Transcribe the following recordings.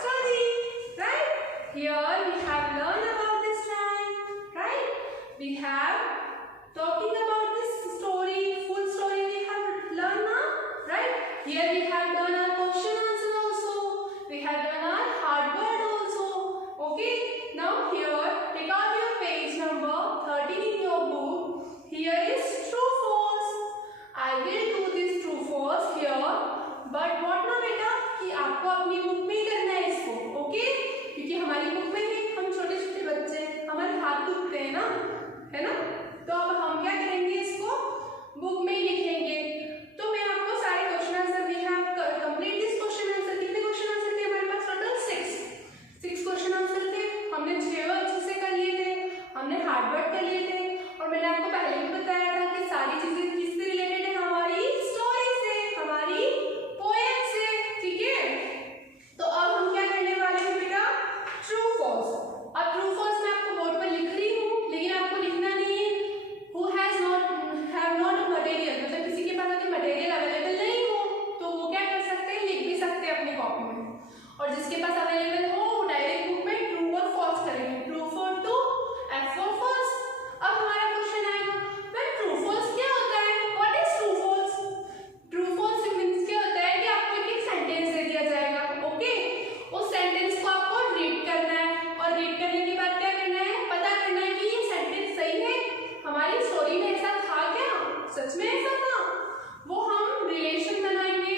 story, right? Here we have learned about this line, right? We have talking about this story, full story we have learned now, right? Here we have done our question answer also. We have done our hard word also. Okay. Now here, take out your page number 13 in your book. Here is true false. I will do this true false here, but what ना बेटा कि आपको अपनी book में ही करना है इसको, okay? क्योंकि हमारी बुक में ही हम छोटे छोटे बच्चे हैं, हमारे हाथ दुखते हैं ना, है ना? तो अब हम क्या करेंगे, इसको बुक में ही लिखेंगे. तो मैं आपको सारे question answer we have complete this question answer. कितने क्वेश्चन आंसर थे हमारे पास? टोटल 6 क्वेश्चन आंसर थे. हमने 6 अच्छे से कर लिए थे, हमने हार्ड वर्क कर लिए थे, और मैंने आपको पहले भी बताया था कि सारी चीजें किससे रिलेटेड है, हमारी स्टोरी से, हमारी पोएम से. ठीक है. तो अब हम क्या करने वाले हैं बेटा, ट्रू फॉल्स. अब ट्रू फॉल्स मैं आपको बोर्ड पर लिख रही हूँ, लेकिन आपको लिखना नहीं है. हु हैव नॉट मटेरियल, मतलब किसी के पास अगर मटेरियल अवेलेबल नहीं हो तो वो क्या कर सकते हैं, लिख भी सकते हैं अपनी कॉपी में. और जिसके पास अवेलेबल हो डायरेक्ट बुक में ट्रू और फॉल्स करेंगे. True for true, F for false. अब हमारा क्वेश्चन आएगा, मैं ट्रू फॉल्स क्या होता है, what is true false? True false means क्या होता है कि आपको एक सेंटेंस दे दिया जाएगा, ओके? उस सेंटेंस को आपको रीड करना है, और रीड करने के बाद क्या करना है, पता करना है कि ये सेंटेंस सही है, हमारी स्टोरी में ऐसा था क्या, सच में ऐसा था. वो हम रिलेशन बनाएंगे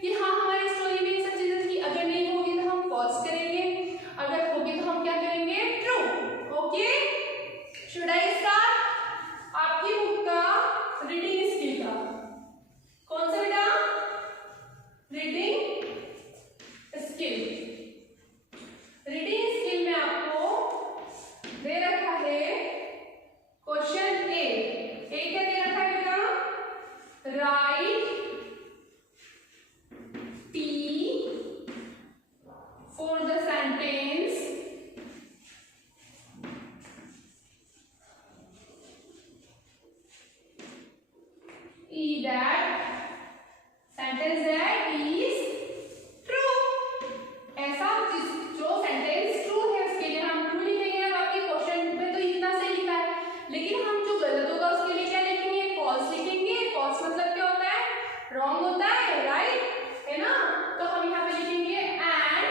कि हाँ हमारी स्टोरी में ये सब चीजें थी. अगर नहीं होगी तो हम फॉल्स करेंगे, अगर होगी तो हम क्या करेंगे, true. Okay. Should I start? आपकी बुक का रीडिंग स्किल का कौन सा बेटा, रीडिंग स्किल. रीडिंग स्किल में आपको दे रखा है क्वेश्चन ए. क्या दे रखा है बेटा, right T for the sentence that sentence that is true. ऐसा जो सेंटेंस ट्रू है उसके लिए हम ट्रू लिखेंगे. अब आपके क्वेश्चन में तो इतना सही लिखा है, लेकिन हम जो गलत होगा उसके लिए क्या लिखेंगे, फॉल्स लिखेंगे. फॉल्स मतलब क्या होता है, रॉन्ग होता है, राइट, है ना? तो हम यहाँ पे लिखेंगे and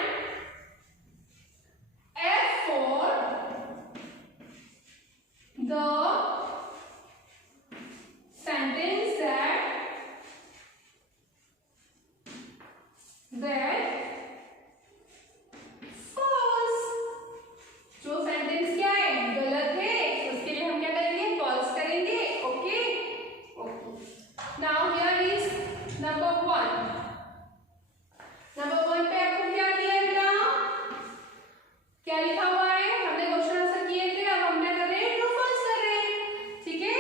F for the sentence that false. जो सेंटेंस क्या है, गलत है, उसके लिए हम क्या करेंगे, फॉल्स करेंगे. Okay. Okay. Now here is number 1. Number 1 पे आपको क्या दिया है बेटा, क्या लिखा हुआ है, हमने क्वेश्चन आंसर किए थे, अब हम क्या कर रहे हैं, ट्रू फॉल्स कर रहे हैं. ठीक है.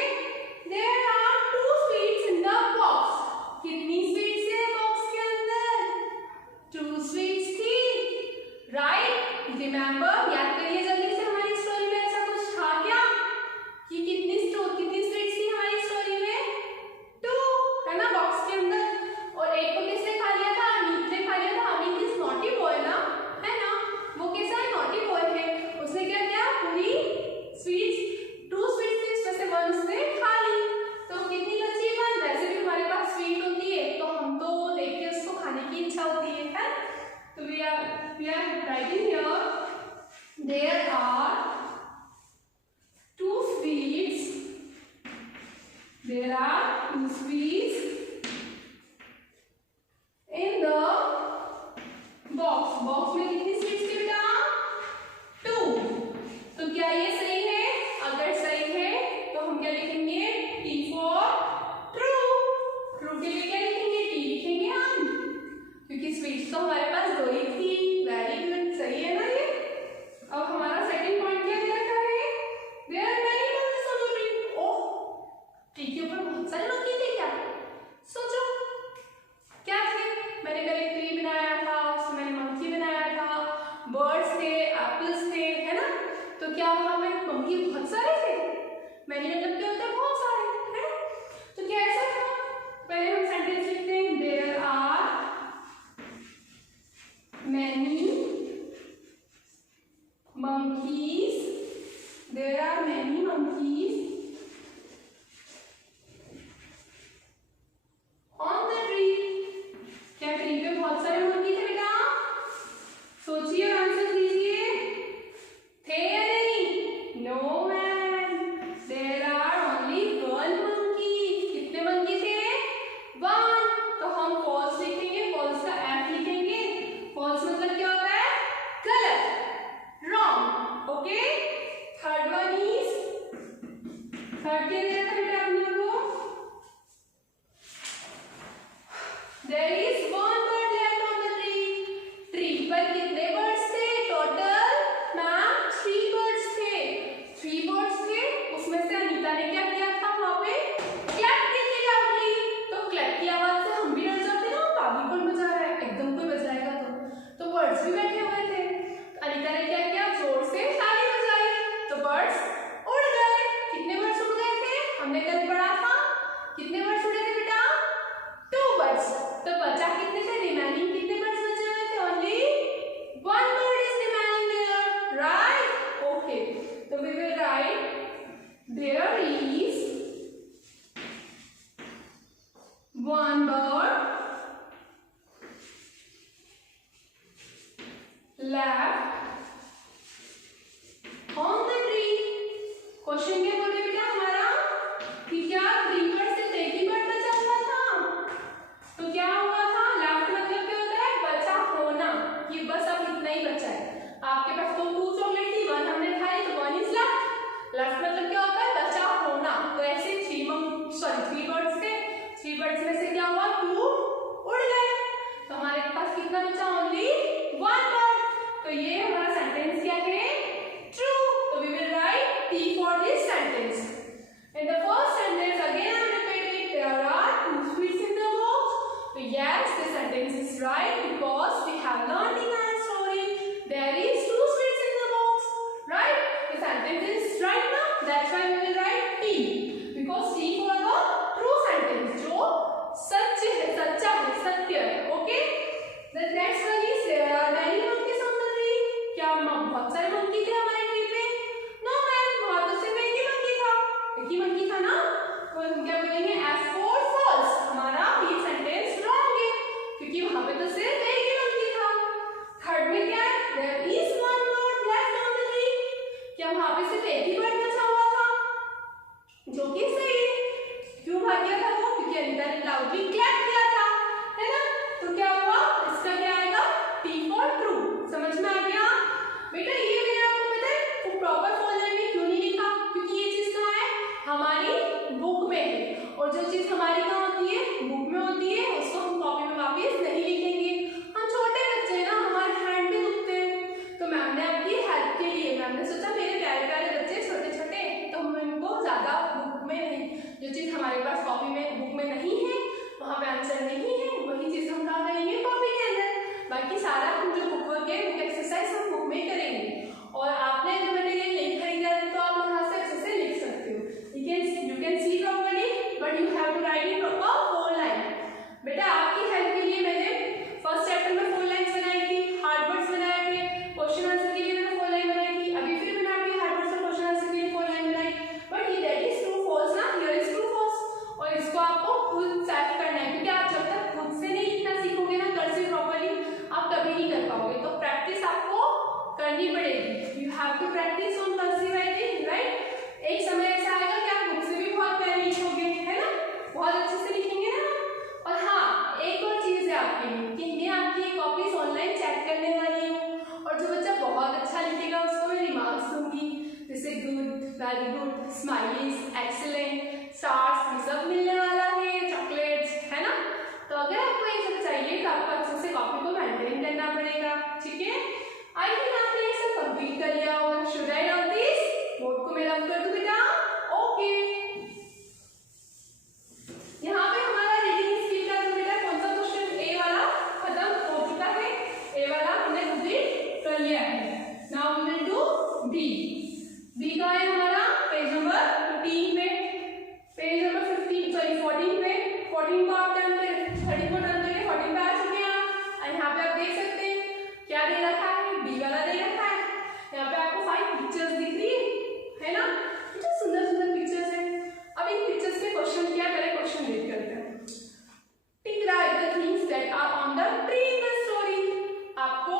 There are 2 sweets in the box. कितनी स्वीट्स है बॉक्स के अंदर, 2 स्वीट्स थी, राइट. रिमेंबर, याद करिए जल्दी से, हमारी स्टोरी में ऐसा कुछ था क्या कि कितनी स्वीट्स थी हमारी स्टोरी में, 2, है ना, बॉक्स के अंदर. और एक को किसने खा लिया था, अमित ने खा लिया था. अमित इज नॉटी बॉय ना, है ना, वो कैसा है, नॉटी बॉय है. उसने क्या किया, पूरी स्वीट्स 2 स्वीट्स थी, उसमें से 1 उसने खा ली. तो कितनी बची, 1. वैसे भी हमारे पास स्वीट होती है तो हम तो देख के उसको खाने की इच्छा होती है. तो we are writing here, there are 2 sweets. There are 2 sweets in the box. Box में कितनी स्वीट्स थी बेटा, 2. तो क्या ये सही है? अगर सही है तो हम क्या लिखेंगे, T for true. ट्रू के लिए क्या लिखेंगे, T लिखेंगे हम, क्योंकि स्वीट्स तो हमारे पास 2 ही थी. वेरी गुड, सही है ना ये. अब हमारा सेकंड पॉइंट क्या दे रखा है, there are many monkeys on the tree. Oh, tree के ऊपर बहुत सारे मंकी थे क्या, सोचो क्या थे. मैंने कल एक ट्री बनाया था, उसमें मैंने मंकी बनाया था, बर्ड्स थे, एप्पल्स थे, है ना. तो क्या वहां पे मंकी बहुत सारे थे, मैंने मतलब क्या होता है, बहुत सारे, है. तो क्या ऐसा था, पहले हम सेंटेंस लिखते हैं, देयर आर many सोचिए और आंसर दीजिए। थे या नहीं? No man, there are only one monkey. कितने मंकी थे? वन। तो हम फॉल्स लिखेंगे, फॉल्स का एफ लिखेंगे। फॉल्स मतलब क्या होता है? गलत, wrong. Okay, third one is, third क्या दिया था बेटा आपने को? There is one bird left on the tree. Tree पर कितने बर्ड्स थे टोटल? मैम 3 बर्ड्स थे। 3 बर्ड्स थे, उसमें से अनीता ने क्या किया था? वहां पे क्लैप की थी लाउडली। तो क्लैप की आवाज से हम भी डर जाते ना, आगे कौन बजा रहा है, एकदम कोई बजाएगा तो बर्ड्स भी बैठे हुए थे। तो अनीता ने क्या किया? जोर से ताली बजाई, तो बर्ड्स उड़ गए। कितने बर्ड्स उड़ गए थे? हमने कल पढ़ा था कितने बर्ड्स उड़े थे बेटा? 2 बर्ड्स। तो बचा कितने थे? रिमेनिंग कितने बर्ड्स बचे हुए थे? Only 1 bird is remaining there, right? Okay, so we will write there is 1 bird left on the tree. Question क्या बोले बेटा हमारा कि क्या 3 bird से एक ही bird बचा हुआ था? तो क्या हुआ था? लेफ्ट मतलब क्या होता है? बचा होना, कि बस अब इतना ही बचा है। आपके पास तो 2 चॉकलेट थी, 1 हमने खाई, तो 1 इज लेफ्ट। लेफ्ट मतलब क्या होता है? बचा होना। तो ऐसे 3 बर्ड्स थे, 3 बर्ड्स में से क्या हुआ? 2 उड़ गए। तो हमारे पास कितना बचा? Only 1 bird. तो ये हमारा सेंटेंस क्या है? ट्रू। तो we will write T for this sentence. In the first sentence, again I am repeating, there are 2 sweets in the box. So yes, the sentence is right because we have learned in our story there is 2 sweets in the box. Right? The sentence is right now. That's why we will write T because T for the true sentence. जो सच है, सच्चा है, सत्य है. Okay? The next one is there are many monkeys on the tree. क्या बहुत सारे monkey थे हमारे ट्री पे? No man, बहुत से में एक ही मंकी था. एक ही मंकी था ना? तो हम क्या बोलेंगे? F for false. हमारा ये सेंटेंस wrong है क्योंकि वहां पे तो सिर्फ एक ही मंकी था. थर्ड में क्या है? There is one bird left on the tree. क्या वहां पे सिर्फ एक ही बर्ड बचा हुआ था? जो कि सही है. क्यों भाग गया था वो? क्योंकि अनीता ने लाउडली क्लैप किया था, है ना? तो क्या हुआ? इसका क्या आएगा? T for true. समझ में आ गया? बेटा ये मैंने आपको पता है वो प्रॉपर फॉल लाइन में क्यों नहीं लिखा? क्योंकि ये चीज कहाँ है? हमारी बुक में है, और जो चीज हमारी कहाँ होती है? बुक में होती है, उसको हम कॉपी में वापस नहीं लिखेंगे. हम छोटे बच्चे हैं ना, हमारे हैंड भी दुखते हैं. तो मैम ने आपकी हेल्प के लिए, मैम ने सोचा मेरे प्यारे प्यारे बच्चे छोटे छोटे, तो हम इनको ज्यादा बुक में नहीं, जो चीज हमारे पास कॉपी में बुक में नहीं है, वहाँ पे आंसर नहीं है, वही चीज हम कहाँ करेंगे? कॉपी के अंदर. बाकी सारा हम जो बुक वर्क है, बुक एक्सरसाइज हम बुक में ही करेंगे. और आपने अगर मटेरियल नहीं खरीदा है तो आप यहाँ से अच्छे से लिख सकते हो. You can see properly, but you have to write it proper 4 line. बेटा आपकी हेल्प के लिए मैंने फर्स्ट चैप्टर में 4 लाइन्स बनाई थी, हार्ड वर्ड्स बनाए थे, क्वेश्चन आंसर के लिए मैंने 4 लाइन बनाई थी. अभी फिर मैंने आपकी हार्ड वर्ड्स और क्वेश्चन आंसर के लिए 4 लाइन बनाई. बट ये दैट इज ट्रू फॉल्स ना, हियर इज ट्रू फॉल्स. और इसको आपको खुद सेट करना है, क्योंकि आप जब तक खुद से नहीं लिखना सीखोगे ना कर्सिव प्रॉपर्ली, आप कभी नहीं कर पाओगे. तो प्रैक्टिस आपको करनी पड़ेगी. You have to practise on cursive writing, right? एक समय ऐसा आएगा कि आप बुक से भी बहुत प्यारी लिखोगे, है ना? बहुत अच्छे से लिखेंगे ना. और हाँ, एक और चीज है आपके लिए कि मैं आपकी कॉपीज ऑनलाइन चेक करने वाली हूँ, और जो बच्चा बहुत अच्छा लिखेगा उसको मैं रिमार्क्स दूंगी, जैसे good, very good, smileys, excellent, stars, ये सब मिलने वाला है, चॉकलेट्स, है ना? तो अगर आपको ये सब चाहिए तो आपको अच्छे से कॉपी को मेंटेन करना पड़ेगा. ठीक है? आई थिंक आपने ये सब कंप्लीट कर लिया होगा. Should I right this? Board को मैं रब कर दूं बेटा? ओके. यहाँ पे हमारा रीडिंग स्किल का जो बेटा कौन सा क्वेश्चन ए वाला खत्म हो चुका है. ए वाला हमने कंप्लीट कर लिया है. Now we will do B. B का है हमारा पेज नंबर 15 पे, पेज नंबर 14 पे. 14 को आप टर्न करें, 30 को टर्न करें, 14 पे आ चुके हैं आप. और यहाँ पे आप देख सकते हैं क्या दे रखा है? बी वाला दे रखा है. यहाँ पे आपको 5 पिक्चर्स दिख रही है ना? कितने सुंदर सुंदर पिक्चर्स हैं. अब इन पिक्चर्स के क्वेश्चन क्या करें? क्वेश्चन रीड करते हैं. Tick right the things that are on the tree in the story. आपको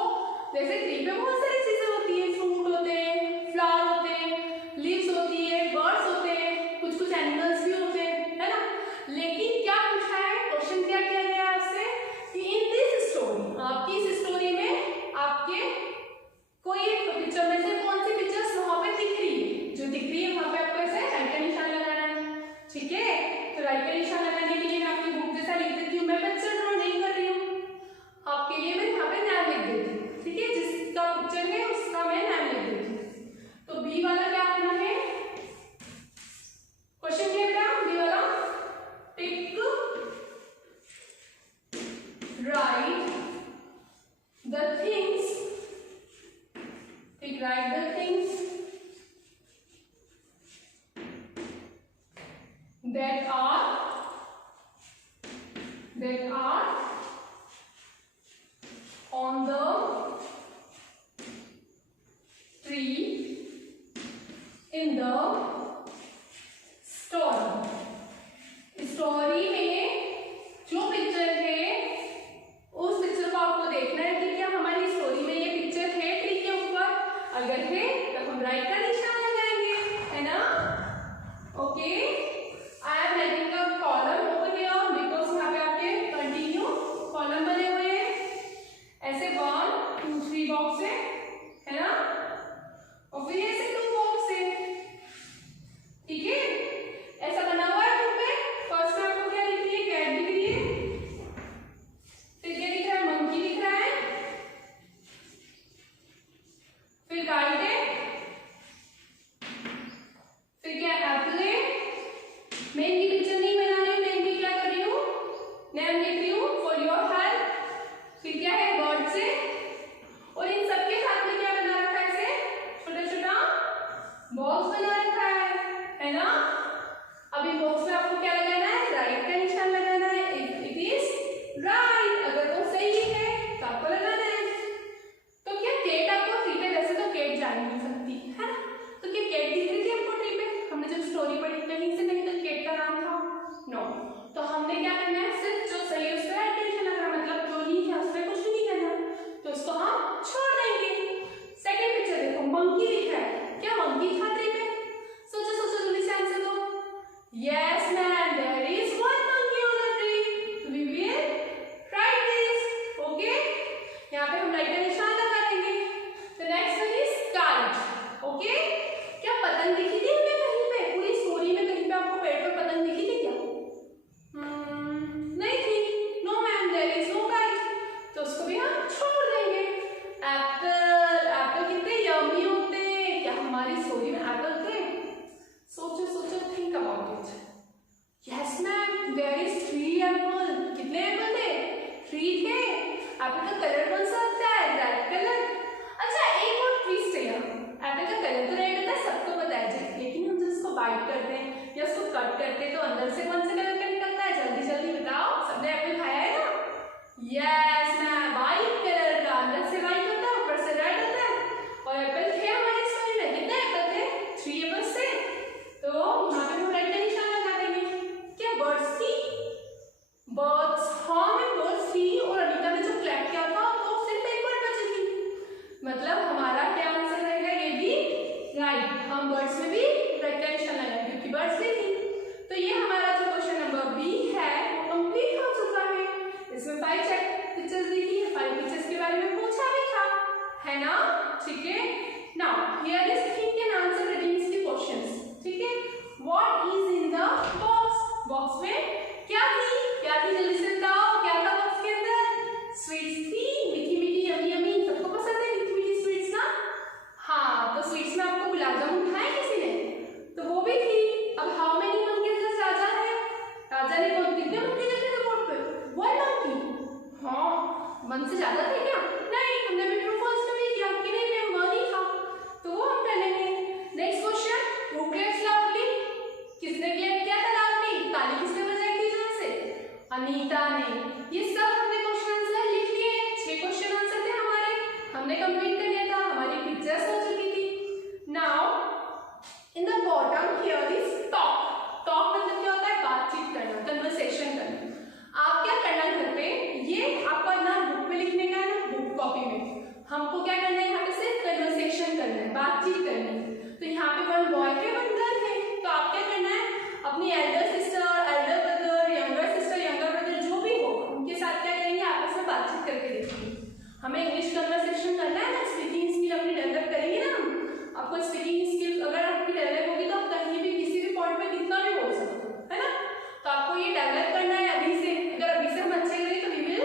जैसे ट्री पे बहुत सारी चीजें होती है, फ्रूट होते हैं, फ्लावर होते हैं, लीव्स होती है, बर्ड्स होते हैं, कुछ कुछ एनिमल्स भी होते हैं, है ना। लेकिन क्या पूछा है, क्वेश्चन क्या किया गया आपसे कि इन दिस स्टोरी, आपकी इस स्टोरी में आपके कोई एक पिक्चर में से कौन सी पिक्चर्स वहां पे दिख रही है, जो दिख रही है वहां पे आपको ऐसे राइट का निशान लगाना है, ठीक है। तो राइट का निशान लगाने के लिए मैं आपकी बुक जैसा लिख देती हूँ, मैं पिक्चर ड्रॉ नहीं कर रही हूँ, आपके लिए मैं यहाँ पे नाम लिख देती हूँ, ठीक है। जिसका पिक्चर है उसका मैं नाम लिख देती हूँ। तो बी वाला क्या करना है, क्वेश्चन क्या बेटा, बी वाला pick right the things, pick write the things that are on the tree in the story. Story में जो पिक्चर है उस पिक्चर को आपको देखना है कि क्या हमारी स्टोरी में ये पिक्चर है ट्री के ऊपर, अगर है तो हम राइट का निशान लगाएंगे, है ना। Okay, I am making a column over here because यहाँ पे आपके कंटिन्यू कॉलम बने हुए हैं, ऐसे 1 2 3 बॉक्स है ना, और फिर ऐसे 2 बॉक्स है, ठीक है। ऐसा बना हुआ है बुक में। फर्स्ट में आपको क्या दिख रही है, कैट दिख रही है, फिर क्या दिख रहा है, मंकी दिख रहा है, फिर काइट है, फिर क्या एप्पल है। मैं इनकी पिक्चर नहीं बना रही हूँ, मैं इनकी क्या कर रही हूँ, नेम लिख रही हूँ फॉर योर हेल्प। फिर क्या है, बर्ड्स है, और इन सबके साथ में क्या बना रखा है, ऐसे छोटा छोटा बॉक्स बना रखा है ना। अभी बॉक्स में आपको क्या लगाना है, राइट का निशान लगाना है, इट इज राइट, अगर वो सही है तो आपको लगाना है। तो क्या केट आपको ट्री पे, वैसे तो केट जा नहीं सकती है ना, तो क्या केट दिख रही थी आपको ट्री पे, हमने जब स्टोरी पढ़ी कहीं से कहीं तो केट का नाम था, नो। तो हमने क्या करना है, सिर्फ जो सही है उस पर राइट का निशान लगाना, मतलब जो नहीं है उस पर कुछ नहीं करना, तो इसको हम छोड़ देंगे। सेकंड पिक्चर देखो, मंकी दिख रहा है, क्या मंकी था ट्री पे, सोचो सोचो जल्दी से आंसर दो। Yes ma'am, there is one monkey on the tree. We will write this. Okay? यहाँ पे हम राइट का निशान लगा देंगे। The next one is kite. Okay? क्या पतंग दिखी थी हमें कहीं पे, पूरी स्टोरी में कहीं पे आपको पेड़ पे पतंग दिखी थी क्या? नहीं थी। No ma'am, there is no kite. तो उसको भी हम छोड़ देंगे। एप्पल कितने यम्मी होते हैं, क्या हमारी स्टोरी में एप्पल थे? सोचो सोचो, think about it. Yes ma'am, there is 3 apple. कितने एप्पल थे? 3 थे। एप्पल का कलर कौन सा होता है, रेड कलर। अच्छा, एक और ट्विस्ट है यहाँ, एप्पल का कलर तो रेड होता है, सबको पता है, लेकिन हम जब इसको बाइट करते हैं या उसको कट करते हैं तो अंदर से कौन सा कलर का निकलता है, जल्दी जल्दी बताओ। सबने एप्पल खाया है ना? यस मैम, व्हाइट कलर का, अंदर से व्हाइट होता है, ऊपर से रेड होता है। और एप्पल थे हमारी स्टोरी में, कितने एप्पल थे? 3 एप्पल से। तो यहाँ पे हम राइट का निशान लगा देंगे। क्या बर्ड्स थी? बर्ड्स, हाँ मैं बर्ड्स थी, और अनीता ने जो क्लैप किया था तो सिर्फ एक बर्ड बची थी, मतलब हमारा क्या आंसर रहेगा, ये भी राइट। हम बर्ड्स में भी राइट का निशान लगाएंगे क्योंकि बर्ड्स भी थी। तो ये हमारा जो क्वेश्चन नंबर बी है वो कंप्लीट हो चुका है। इसमें 5 पिक्चर्स दी थी, 5 पिक्चर्स के बारे में पूछा भी था, है ना, ठीक है। Now here is think and answer reading के क्वेश्चंस, ठीक है। What is in the box, box में क्या थी, क्या थी, जल्दी से बताओ, क्या था बॉक्स के अंदर? स्वीट्स थी, मीठी मीठी यम्मी यम्मी, सबको पसंद है मीठी मीठी स्वीट्स ना। हाँ, तो स्वीट्स में आपको गुलाब जामुन खाए किसी ने, तो वो भी थी। अब हाउ मेनी मंकीज डज राजा है, राजा ने कौन कितने मंकी देखे थे बोर्ड पे? 1 मंकी। हाँ, 1 से ज्यादा थे क्या? नहीं, हमने भी ट्रू फॉल्स में भी किया कि नहीं मैं 1 ही था, तो वो हम कर लेंगे। Next question, who claps loudly, किसने क्लैप किया था लाउडली, ताली किसने बजाई थी जोर से? अनीता ने। ये सब हमने क्वेश्चन आंसर लिख लिए, 6 क्वेश्चन आंसर थे हमारे, हमने कंप्लीट कर लिया था, हमारी पिक्चर्स हो चुकी थी। Now in the bottom here is talk. Talk मतलब क्या होता है, बातचीत करना, कन्वर्सेशन करना। आप क्या करना घर पे, ये आपका ना बुक में लिखने का है ना बुक कॉपी में, हमको क्या आपको स्पीकिंग स्किल्स अगर आपकी डेवलप होगी तो आप कहीं भी किसी भी पॉइंट पे कितना भी बोल सकते हो, है ना। तो आपको ये डेवलप करना है अभी से। अगर अभी से हम अच्छे करें तो we will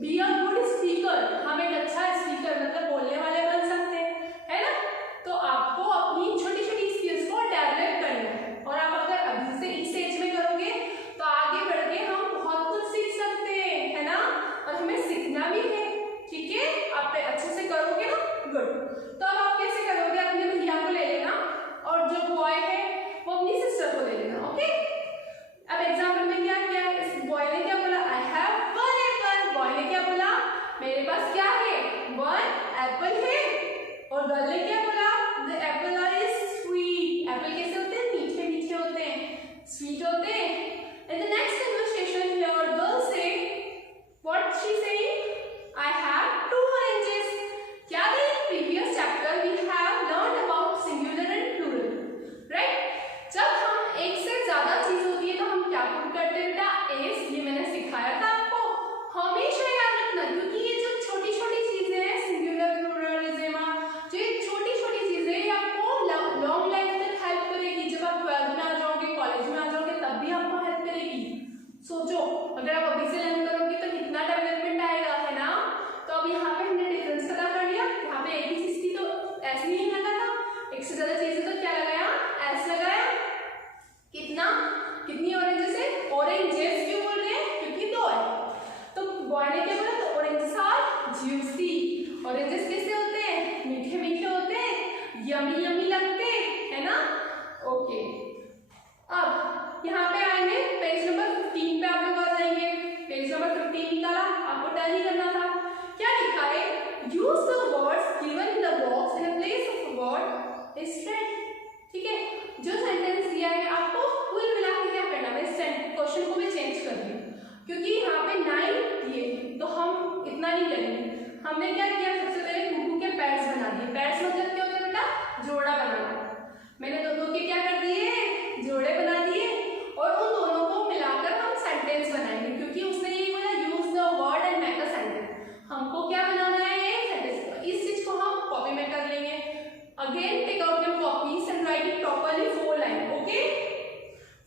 be a good speaker, हम एक अच्छा स्पीकर मतलब बोलने वाले बन सकते हैं, है ना। तो आपको अपनी छोटी छोटी स्किल्स को डेवलप करना है, और आप अगर अभी से इस स्टेज में करोगे तो आगे बढ़ के हम बहुत कुछ सीख सकते हैं, है ना। और हमें सीखना भी है, ठीक है। आप अच्छे से करोगे ना, गुड। तो अब आप कैसे करोगे, अपने भैया को ले लेना और जो बॉय है वो अपनी सिस्टर को ले लेना, ओके। अब एग्जाम्पल में क्या किया, इस बॉय ने क्या बोला, आई हैव वन एप्पल। बॉय ने क्या बोला, मेरे पास क्या है, वन एप्पल है। और गर्ल ने क्या बोला, the apple are sweet. Apple कैसे होते हैं, मीठे मीठे होते हैं, स्वीट होते हैं। In the next conversation here girl say what she saying, I have 2 oranges. क्या था, in previous chapter we have learned about singular and plural, right? जब हम एक से ज्यादा चीज होती है तो हम क्या पुट करते हैं बेटा, एस। ये मैंने सिखाया था आपको, हमेशा याद रखना, क्योंकि ये जो छोटी छोटी चीजें हैं, सिंगुलर प्लूरल जेमा, जो ये छोटी छोटी चीजें ये आपको लॉन्ग लाइफ तक हेल्प करेगी। जब आप 12th में आ जाओगे, कॉलेज में आ जाओगे, तब भी आपको हेल्प करेगी। सोचो, अगर आप अभी से लर्न करोगे तो कितना डेवलपमेंट आएगा, है ना। तो अब यहाँ पे हमने डिफरेंस पता कर लिया, यहाँ पे एक ही चीज थी तो एस नहीं लगा था, एक से ज्यादा चीजें तो क्या लगाया, एस लगाया। कितना, कितनी ऑरेंजेस है, ऑरेंजेस क्यों बोल रहे हैं, क्योंकि 2 है। तो बॉय ने क्या बोला, तो ऑरेंजेस आर ज्यूसी। ऑरेंजेस कैसे होते हैं, मीठे मीठे होते हैं, यमी यमी लगते हैं, है ना, ओके। अब यहाँ पे आएंगे पेज नंबर 15 पे, आप लोग आ जाएंगे। पेज नंबर 15 निकाला, आपको टैली करना था। क्या लिखा है, use the words given in the box in place of word straight. ठीक है, जो सेंटेंस दिया है आपको कुल मिला के क्या करना है, क्वेश्चन को भी चेंज कर दिया, क्योंकि यहाँ पे 9 दिए तो हम इतना नहीं करेंगे। हमने क्या किया, सबसे पहले 2 के पैर्स बना दिए। पैर्स मतलब क्या होता है बेटा, जोड़ा बनाना। मैंने 2 के क्या कर दिए, जोड़े बना दिए, और उन दोनों को मिलाकर हम सेंटेंस बनाएंगे, क्योंकि उसने ये बोला use the word and make a sentence. हमको क्या बनाना है, एक सेंटेंस। इस चीज को हम कॉपी में कर लेंगे। Again take out your copies and write it properly 4 line, okay.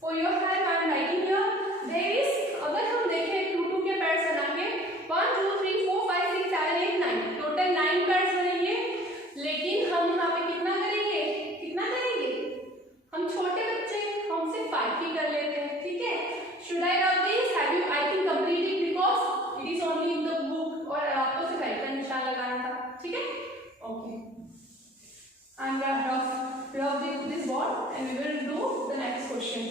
For your help I am writing here there is, अगर हम देखें 2 के पैर्स बनाएंगे, 1 2 3 4 5 6 7 8 9, टोटल 9 पैर्स बनेंगे। लेकिन हम यहाँ पे कितना करेंगे, कितना करेंगे, हम छोटे बच्चे, हम सिर्फ 5 ही कर लेते हैं, ठीक है। Should I right this, have you, I think complete it because it is only in the book, और आपको सिर्फ राइट का निशान लगाना था, ठीक है, okay. I am rough this board and we will do the next question.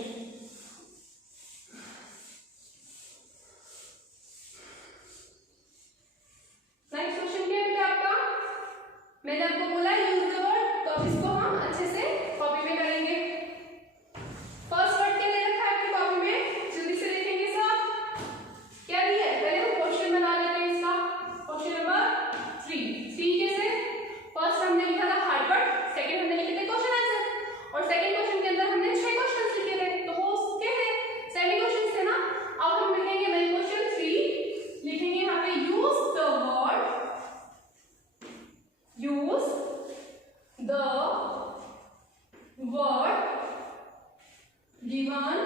Next question क्या है बेटा आपका, मैंने आपको बोला यूज द वर्ड, तो अब इसको हम अच्छे से कॉपी में करेंगे। फर्स्ट वर्ड क्या दे रखा है आपकी कॉपी में, जल्दी से लिखेंगे सब। क्या दिया है, पहले हम क्वेश्चन बना लेते हैं इसका। क्वेश्चन नंबर 3 कैसे, फर्स्ट हमने लिखा था हार्ड वर्ड, सेकंड हमने लिखे थे क्वेश्चन आंसर, और सेकंड क्वेश्चन के अंदर हमने 6 क्वेश्चंस लिखे थे, तो हो उसके थे सेमी क्वेश्चंस थे ना। अब हम लिखेंगे मेन क्वेश्चन 3, लिखेंगे यहाँ पे use the word, use the word given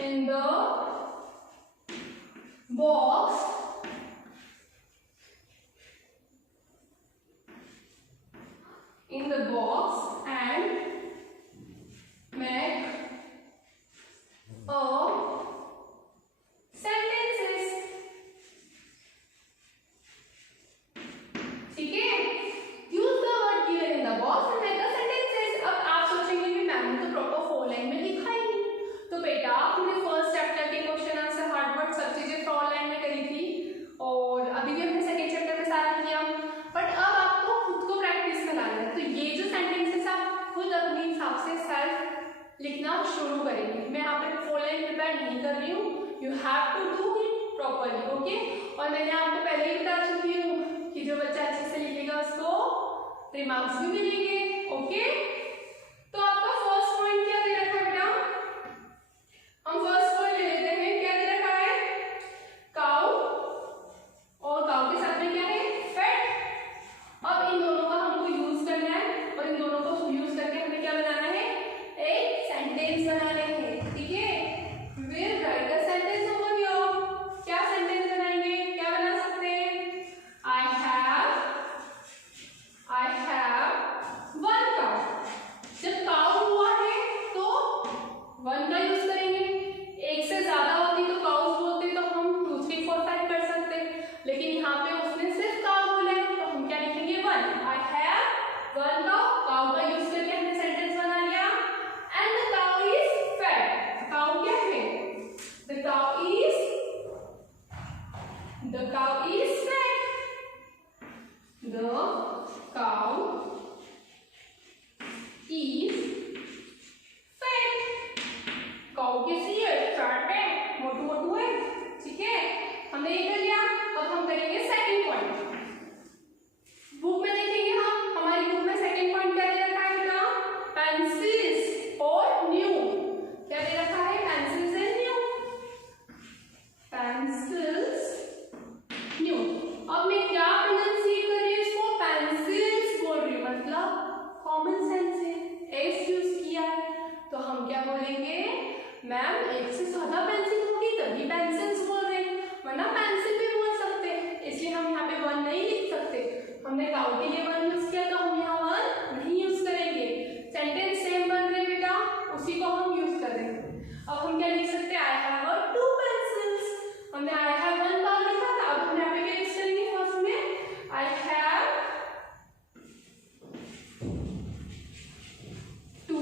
in the box and make a sentences, ठीक है। Use the word given in the box and make a sentences. अब आप सोचेंगे कि मैम ने तो प्रॉपर 4 लाइन में लिखा ही नहीं, तो बेटा हमने फर्स्ट चैप्टर के क्वेश्चन आंसर हार्ड वर्ड सब चीजें 4 लाइन में करी थी, और अभी भी हमने सेकंड चैप्टर में सारा किया, बट अब आपको खुद को प्रैक्टिस में लाना है। तो ये जो सेंटेंसेस आप खुद अपने हिसाब से सेल्फ लिखना शुरू करेंगे। मैं यहाँ पे 4 लाइन प्रिपेयर नहीं कर रही हूँ, you have to do it properly, okay. और मैंने आपको पहले ही बता चुकी हूँ कि जो बच्चा अच्छे से लिखेगा उसको रिमार्क्स भी मिलेंगे, ओके। तो आपका फर्स्ट पॉइंट क्या दे रखा है बेटा, हम फर्स्ट पॉइंट ले लेते हैं। क्या दे रखा है, काउ, और काउ के साथ में क्या है, फैट। अब इन दोनों का हमको यूज करना The cow is fat. Cow कैसी है? फैट है, मोटू मोटू है। ठीक है, हमने ये कर लिया। अब हम करेंगे सेकंड पॉइंट। बुक में देखेंगे हम, हमारी बुक में सेकंड पॉइंट क्या दे रखा है बेटा? पेंसिल्स और न्यू। क्या दे रखा है? Pencils and new. Pencils new. अब मैं क्या प्रोनाउंसिएट कर रही हूँ इसको? पेंसिल्स बोल रही हूँ, मतलब कॉमन सेंस है, एस यूज किया है। तो हम क्या बोलेंगे? मैम एक से ज्यादा पेंसिल होगी तभी पेंसिल्स बोल रहे हैं, वरना पेंसिल भी बोल सकते हैं। इसलिए हम यहाँ पे वन नहीं लिख सकते। हमने काउ के लिए वन यूज किया तो हम यहाँ वन नहीं यूज करेंगे। सेंटेंस सेम बन रहे बेटा, उसी को हम यूज करेंगे। अब हम क्या लिख सकते हैं? I have two pencils. हमने आई हैव वन बार लिखा था, अब हम यहाँ पे क्या यूज करेंगे? फर्स्ट में आई हैव टू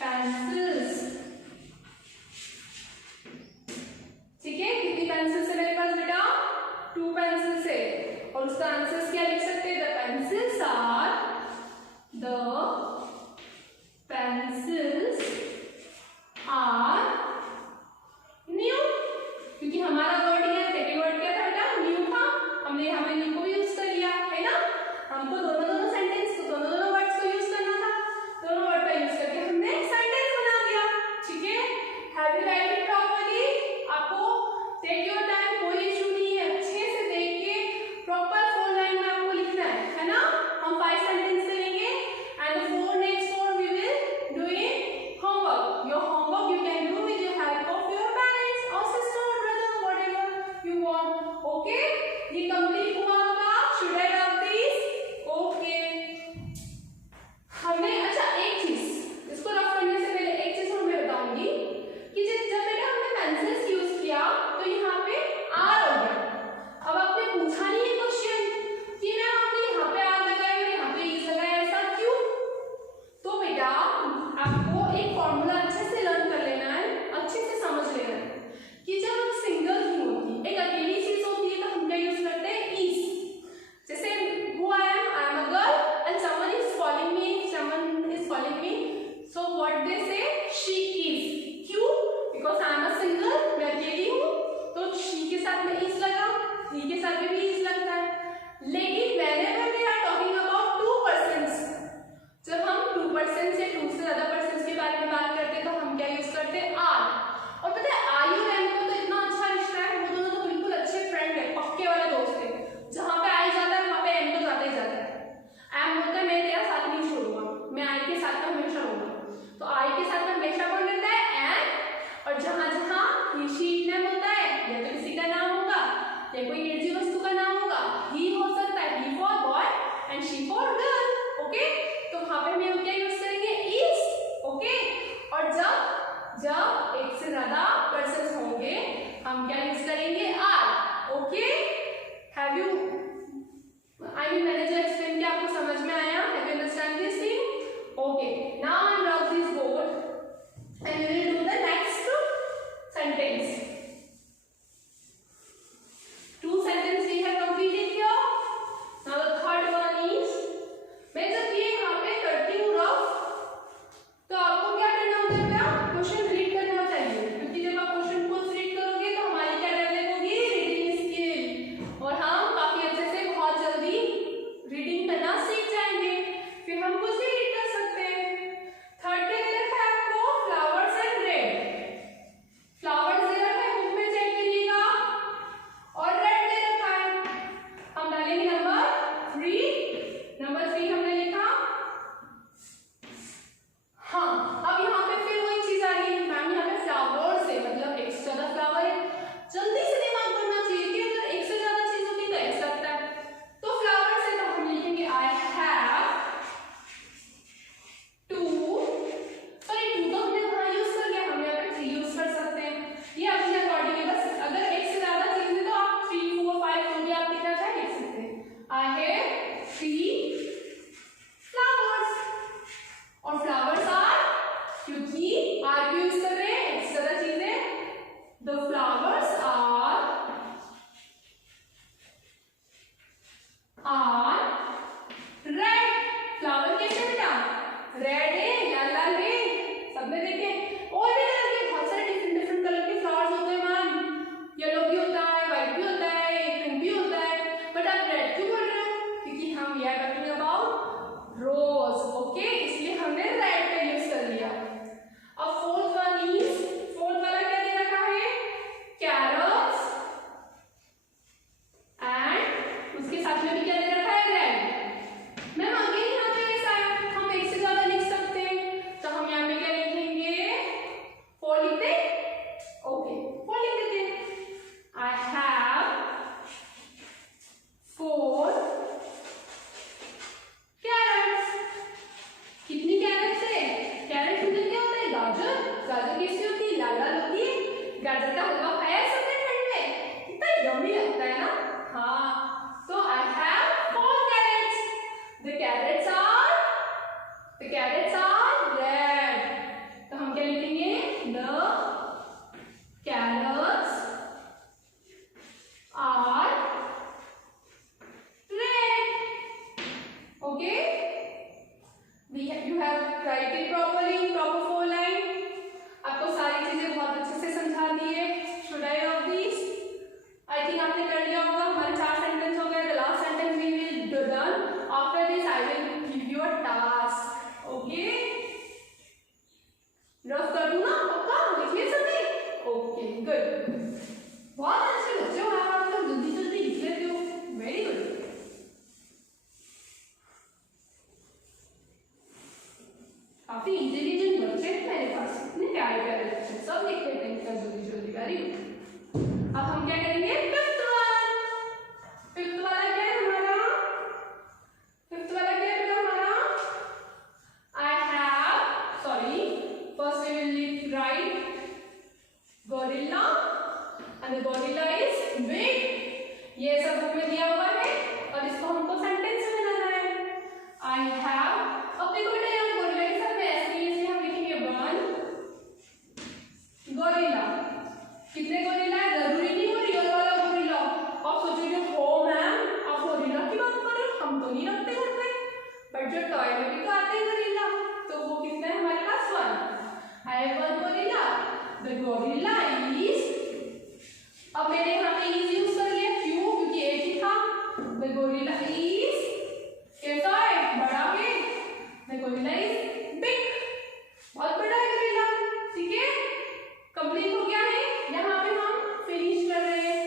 पेंसिल्स। ठीक है, कितनी पेंसिल्स है मेरे पास बेटा? टू पेंसिल्स है। और उसका आंसर क्या लिख सकते हैं? The pencils are new. क्योंकि हमारा वर्ड यहाँ सेकेंड वर्ड क्या था बेटा? न्यू था। हमने यहाँ पे न्यू को भी यूज कर लिया है ना। हमको दोनों सेंटेंस को दोनों वर्ड्स को यूज करना था। दोनों वर्ड का यूज करके हमने सेंटेंस बना दिया। ठीक है, have you right it properly? आपको टेक योर टाइम, कोई इशू नहीं है। अच्छे से देख के प्रॉपर 4 लाइन में आपको लिखना है ना। हम 5 सेंटेंस करेंगे and the 4 next 4 we will do in homework. Your homework you can do with your help of your parents और सिस्टर और brother, whatever you want. Okay, ये कंप्लीट हुआ आपका। Should I rub this? Okay, हमने अच्छा एक चीज, इसको रफ करने से पहले एक चीज और मैं बताऊंगी कि जब बेटा हमने पेंसिल्स यूज किया तो यहाँ पे आर हो गया। अब आपने पूछा नहीं है क्वेश्चन कि मैम आपने यहाँ पे आर लगाया और यहाँ पे इज लगाया, ऐसा क्यों? तो बेटा आपको एक फॉर्मूला अच्छे से लर्न कर लेना है, अच्छे से समझ लेना है कि जब एक सिंगल थिंग होती है, एक अकेली चीज होती है, तो हम क्या यूज करते हैं? इज। जैसे who I am a girl and someone is calling me, so what they say? she is. क्यों? because I am a single, मैं अकेली हूँ, तो she के साथ में is लगा, he के साथ में भी is लगता है। लेकिन whenever we are talking about 2 persons, जब हम 2 persons या 2 से ज्यादा persons के बारे में बात करते हैं तो हम क्या यूज करते हैं? are। और पता है आई और एम का तो इतना अच्छा रिश्ता है, वो दोनों तो बिल्कुल अच्छे फ्रेंड है, पक्के वाले दोस्त है। जहाँ पे आई जाता है वहाँ पे एम तो जाता ही जाता है। एम बोलता है मैं तेरा साथ नहीं छोड़ूंगा, मैं आई के साथ में हमेशा रहूंगा। तो आई के साथ में हमेशा कौन रहता है? एम। और जहां जहां ही शी नेम होता है, या तो किसी का नाम होगा या कोई निर्जीव वस्तु का नाम होगा, ही हो सकता है, he for boy and she for girl. Okay, तो वहां पे हम क्या यूज करेंगे? इज। ओके, और जब एक से ज्यादा आर रेड। फ्लावर कैसे बेटा? रेड है, लाल है, सबने देखे। और भी कलर के बहुत सारे डिफरेंट कलर के फ्लावर्स होते हैं मैम। येलो भी होता है, व्हाइट भी होता है, पिंक भी होता है, बट आप रेड क्यों बोल रहे हो? क्योंकि हम we are talking about rose, okay, इसलिए हमने रेड का यूज कर लिया। अब फोर्थ वाला क्या दे रखा है? कैरट्स, एंड उसके साथ में भी क्या दे रखा है? रेड। मैम आगे यहाँ पे ऐसा है, हम एक से ज्यादा लिख सकते हैं, तो हम यहाँ पे क्या लिखेंगे? 4 लिखते, ओके 4 लिख देते हैं। I have 4 carrots. कितनी कैरट्स है? कैरट मतलब क्या होता है? गाजर। गाजर कैसी होती है? लाल लाल होती है। गाजर का हलवा खाया है सबने ठंड में? कितना यम्मी लगता है ना? हाँ, तो I have 4 carrots. The carrots are red. तो हम क्या लिखेंगे? The carrots are red. Okay? You have write it properly in proper 4 line. आपको सारी चीजें बहुत अच्छे से समझा दी है। Should I rub these? I think आपने कर लिया होगा। हमारे 4 सेंटेंस हो गए। The last sentence we will do done. After this I will give you a task. Okay? Rough कर दूँ ना? पक्का? लिख लिया सबने? Okay, good. बहुत अच्छे बच्चे हो आप लोग, जल्दी जल्दी लिख लेते हो। Very good. काफी इंटेलिजेंट बच्चे हैं मेरे पास, इतने प्यारे प्यारे बच्चे, सब लिख लेते हैं इतना जल्दी जल्दी। Very good. अब हम क्या करेंगे? फिफ्थ वाला क्या है हमारा? फिफ्थ वाला क्या है हमारा? I have, sorry, first we will write gorilla, and the gorilla is big. ये सब बुक में दिया हुआ है और इसको हमको सेंटेंस में बनाना है। आई हैव, अब देखो बेटा यहाँ गोरिल्ला के साथ में ऐसे हम लिखेंगे 1 गोरिल्ला। कितने गोरिल्ला है? जरूरी नहीं वो रियल वाला गोरिल्ला। आप सोचोगे हो मैम आप गोरिल्ला की बात कर रहे हो, हम तो नहीं रखते घर पे, बट जो टॉय में भी तो आते हैं गोरिल्ला, तो वो कितने हैं हमारे पास? 1। I have 1 gorilla. The gorilla is, अब मैंने यहाँ पे इज यूज कर लिया, क्यों? क्योंकि एक ही था। द गोरिल्ला इज कैसा है? बड़ा है। द गोरिल्ला इज बिग, बहुत बड़ा है गोरिल्ला। ठीक है, कंप्लीट हो गया है। यहाँ पे हम फिनिश कर रहे हैं।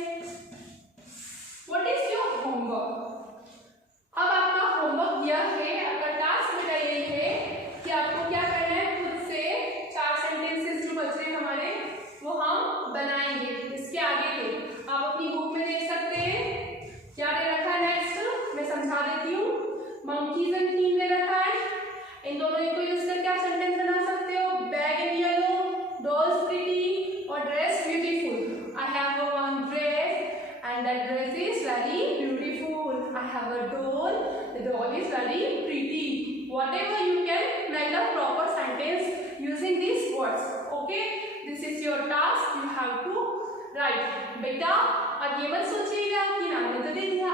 What is your homework? अब आपका होमवर्क दिया है, आपका टास्क बेटा ये है कि आपको क्या करना है, खुद से 4 सेंटेंसेस जो बच रहे हैं हमारे, वो हम बनाएंगे। इसके आगे के आप अपनी बुक में देख सकते हैं क्या दे रखा है। नेक्स्ट मैं समझा देती हूँ। मंकीज एंड थीम दे रखा है। इन दोनों को यूज करके आप सेंटेंस बना सकते हो। Bag in yellow, dolls pretty, और dress beautiful. I have one dress and that dress is very beautiful. I have a doll. The doll is very pretty. Whatever you can make a proper sentence using these words. Okay? This is your task. You have to write. बेटा अब ये मत सोचिएगा कि मैंने तो दे दिया,